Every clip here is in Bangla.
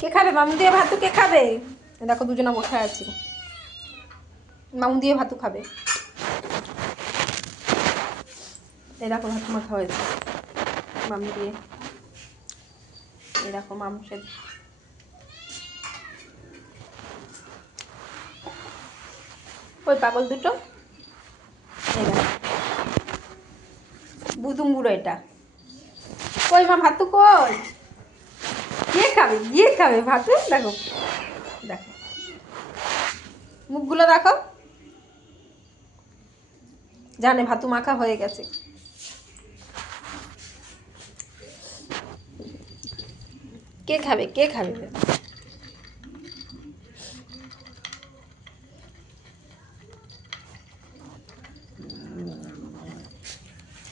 কে খাবে মামু দিয়ে ভাতু? কে খাবে? দেখো দুজনা বসে আছি, মামু দিয়ে ভাতু খাবে। এই দেখো ভাত মাখা হয়েছে মামু দিয়ে। এই দেখো মামু সে ওই পাগল দুটো, এই দেখো বুদুম বুড়ো এটা। কই মা ভাতু কই? গিয়ে খাবে, গিয়ে খাবে ভাতু। দেখো দেখো মুখগুলো দেখো, জানে ভাতু মাখা হয়ে গেছে। কে খাবে, কে খাবে?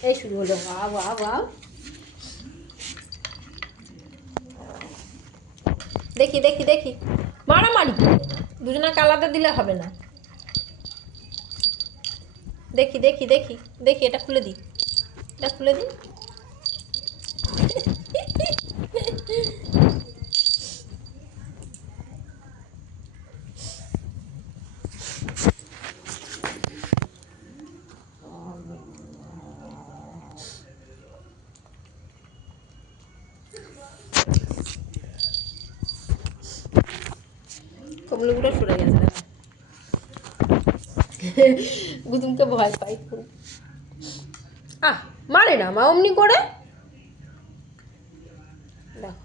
এই শুরু হলো, বাহ বাহ বাহ। দেখি দেখি দেখি, মারামারি দুজনাকে আলাদা দিলে হবে না। দেখি দেখি দেখি দেখি, এটা খুলে দিই, এটা খুলে দিই। কমলগুলো সরে গেছে, গুদুমকে ভয় পাই খুব। আহ মারে না মা অমনি করে। দেখো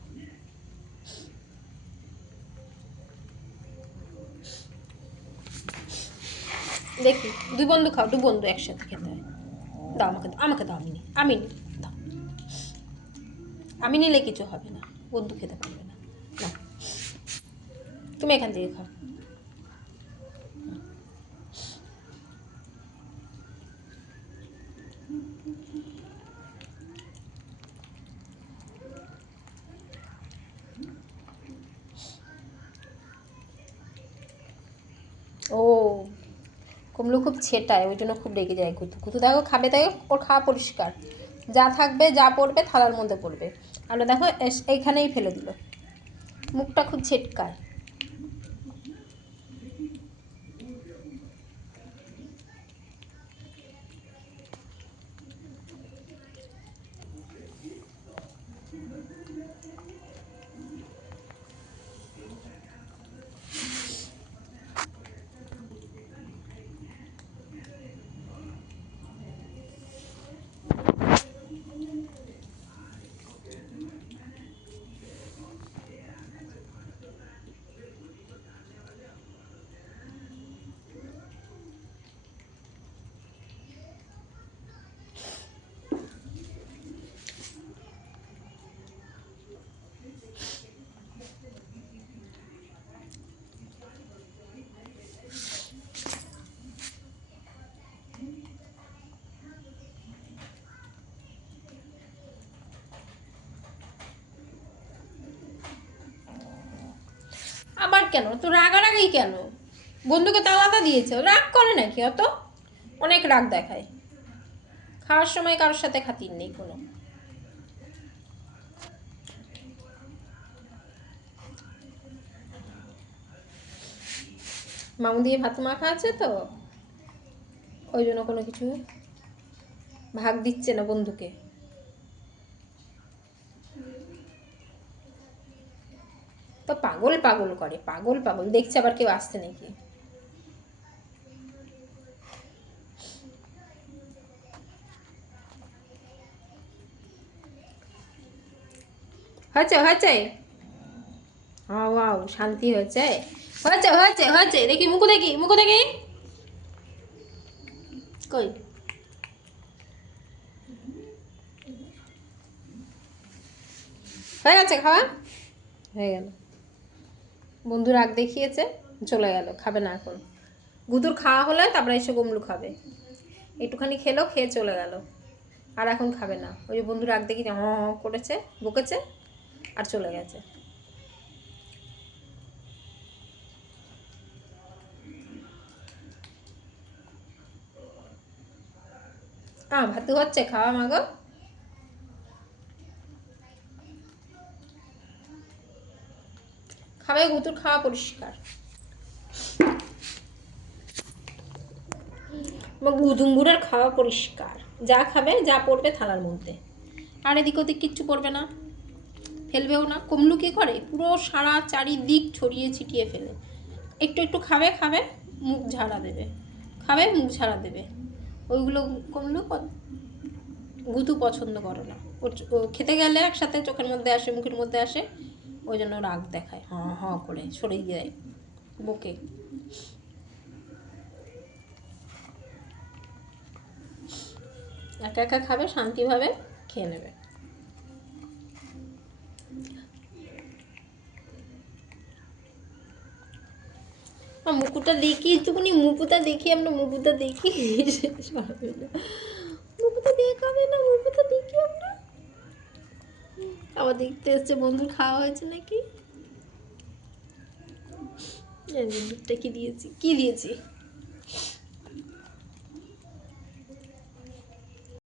দেখি, দুই বন্ধু খাও, দু বন্ধু একসাথে খেতে হয়। দাও আমাকে দাও, আমাকে দাও, আমি নি, আমি নি, দাও। আমি নিলে কিছু হবে না, বন্ধু খেতে পারবে না। না তুমি এখান থেকে খাও। ও কমলু খুব ছেটায়, ওই জন্য খুব রেগে যায় কুতু। কুতু দেখো খাবে, তাই ওর খাওয়া পরিষ্কার, যা থাকবে যা পড়বে থালার মধ্যে পড়বে। আর দেখো এইখানেই ফেলে দিল, মুখটা খুব ছেটকায়। আবার কেন তো রাগারাগি কেন? বন্ধুকে তো আলাদা দিয়েছে, রাগ করে নাকি অত? অনেক রাগ দেখায়, খাওয়ার সময় কারোর সাথে খাতির নেই কোনো। মামু দিয়ে ভাত মাখা আছে তো, ওই জন্য কোনো কিছু ভাগ দিচ্ছে না বন্ধুকে। তো পাগল পাগল করে, পাগল পাগল দেখছে আবার কেউ আসছে নাকি। হয়েছে হয়েছে, ওয়াও শান্তি হয়েছে, হয়েছে হয়েছে হয়েছে। দেখি মুখো, দেখি মুখো, দেখি কই। হয়ে গেছে খাওয়া, হয়ে গেল। বন্ধু রাগ দেখিয়েছে, চলে গেল, খাবে না এখন। গুদুর খাওয়া হলে তারপরে এসে গমলু খাবে। একটুখানি খেলো, খেয়ে চলে গেল, আর এখন খাবে না। ওই যে বন্ধু রাগ দেখিয়ে করেছে, বকেছে, আর চলে গেছে। ভাতু হচ্ছে, খাওয়া মাগো। খাবে, গুতুর খাওয়া পরিষ্কার। গুদুম্বুরের খাওয়া পরিষ্কার, যা খাবে যা পড়বে থালার মধ্যে, আর এদিক ওদিক কিচ্ছু পড়বে না, ফেলবেও না। কমলু কী করে, পুরো সারা চারিদিক ছড়িয়ে ছিটিয়ে ফেলে। একটু একটু খাবে, খাবে মুখ ঝাড়া দেবে, খাবে মুখ ঝাড়া দেবে। ওইগুলো কমলু গুতু পছন্দ করে না। ও খেতে গেলে একসাথে চোখের মধ্যে আসে, মুখের মধ্যে আসে, ওই জন্য রাগ দেখায়, হ হ করে সরিয়ে দেয়, বকে। একা একা খাবে, শান্তিভাবে খেয়ে নেবে। মুকুটা দেখি একটুখানি, মুকুটা দেখি, আমরা মুকুটা দেখি, মুকুটা দেখাবে না, মুকুটা দেখি আমরা। আবার দেখতে এসছে বন্ধুর খাওয়া হয়েছে নাকি। দুধটা কি দিয়েছি, কি দিয়েছি